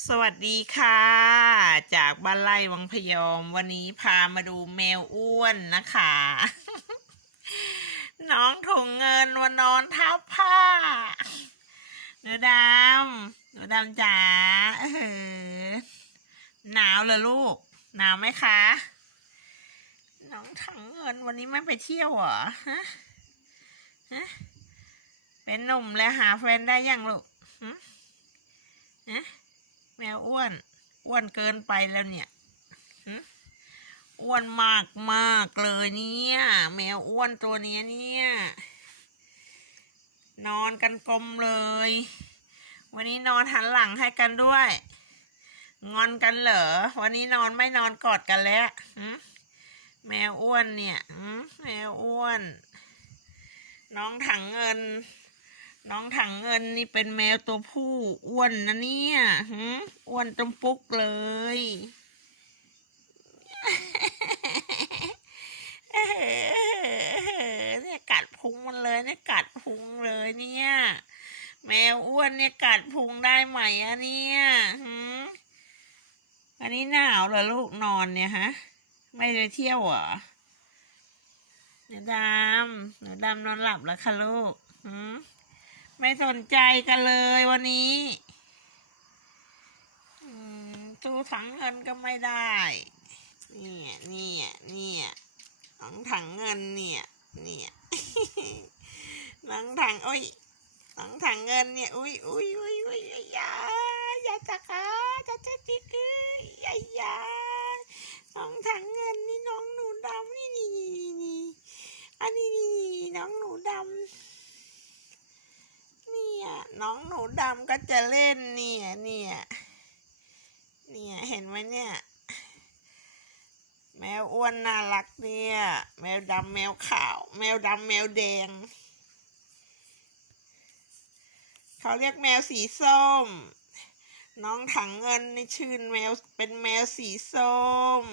สวัสดีค่ะ จากบ้านไร่วังพยอม วันนี้พามาดูแมวอ้วนนะคะ น้องถุงเงินมานนอนทับผ้าหนูดำหนูดำจ๋าเออหนาวเหรอลูก หนาวไหมคะ น้องถังเงินวันนี้ไม่ไปเที่ยวเหรอฮะฮะเป็นหนุ่มแล้วหาแฟนได้ยังลูกฮะ แมวอ้วน อ้วนเกินไปแล้วเนี่ยอ้วนมากมากเลยเนี่ย แมวอ้วนตัวนี้เนี่ย นอนกันกลมเลย วันนี้นอนหันหลังให้กันด้วย งอนกันเหรอวันนี้นอนไม่นอนกอดกันแล้วแมวอ้วนเนี่ยแมวอ้วน น้องถังเงิน น้องถังเงินนี่เป็นแมวตัวผู้อ้วนนะเนี่ยหืมอ้วนจมปุกเลย เนี่ยกัดพุงมันเลยเนี่ยกัดพุงเลยเนี่ย แมวอ้วนเนี่ยกัดพุงได้ไหมอะเนี่ยหืมอันนี้หนาวเหรอลูกนอนเนี่ยฮะ ไม่ไปเที่ยวเหรอเนื้อดำเนื้อดำนอนหลับแล้วค่ะลูกหืม ไม่สนใจกันเลยวันนี้อืมตู้ถังเงินก็ไม่ได้ เนี่ยเนี่ยเนี่ยน้องถังเงินเนี่ย เนี่ยน้องถังโอ้ยน้องถังเงินเนี่ย อุ้ยอุ้ยอุ้ยอุ้ยอย่าอย่าจักาจะจะจิกอย่าอย่าน้องถังเงินนี่น้องหนูดำนี่นี่นี่นี่อันนี้นี่น้องหนูดำ เน้องหนูดำก็จะเล่นเนี่ยเนี่ยเนี่ยเห็นไหมเนี่ย แมวอ้วนน่ารักเนี่ย แมวดำแมวขาว แมวดำแมวแดง เขาเรียกแมวสีส้ม น้องถังเงินในชื่นแมวเป็นแมวสีส้ม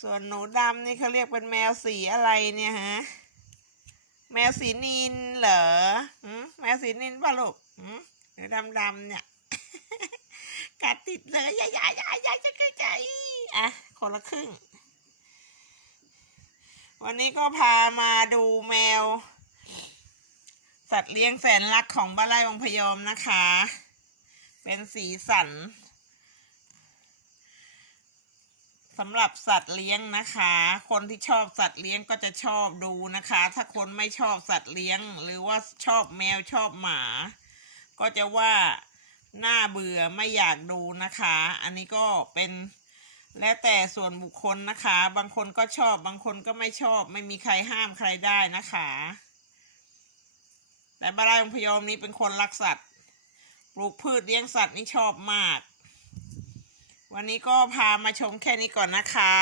ส่วนหนูดำนี่เขาเรียกเป็นแมวสีอะไรเนี่ยฮะ แมวสีนินเหรอแมวสีนินป่ะลูกหรือดำดำๆเนี่ยกัดติดเลยยายยายยายยายจะขึ้นใจอะคนละครึ่ง วันนี้ก็พามาดูแมว สัตว์เลี้ยงแสนรักของบ้านไร่วงพยอมนะคะ เป็นสีสัน สำหรับสัตว์เลี้ยงนะคะ คนที่ชอบสัตว์เลี้ยงก็จะชอบดูนะคะ ถ้าคนไม่ชอบสัตว์เลี้ยง หรือว่าชอบแมวชอบหมา ก็จะว่าน่าเบื่อไม่อยากดูนะคะ อันนี้ก็เป็นแล้วแต่ส่วนบุคคลนะคะ บางคนก็ชอบ บางคนก็ไม่ชอบ ไม่มีใครห้ามใครได้นะคะ แต่บ้านไร่องพยอมนี้เป็นคนรักสัตว์ ปลูกพืชเลี้ยงสัตว์นี่ชอบมาก วันนี้ก็พามาชมแค่นี้ก่อนนะคะ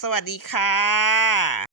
สวัสดีค่ะ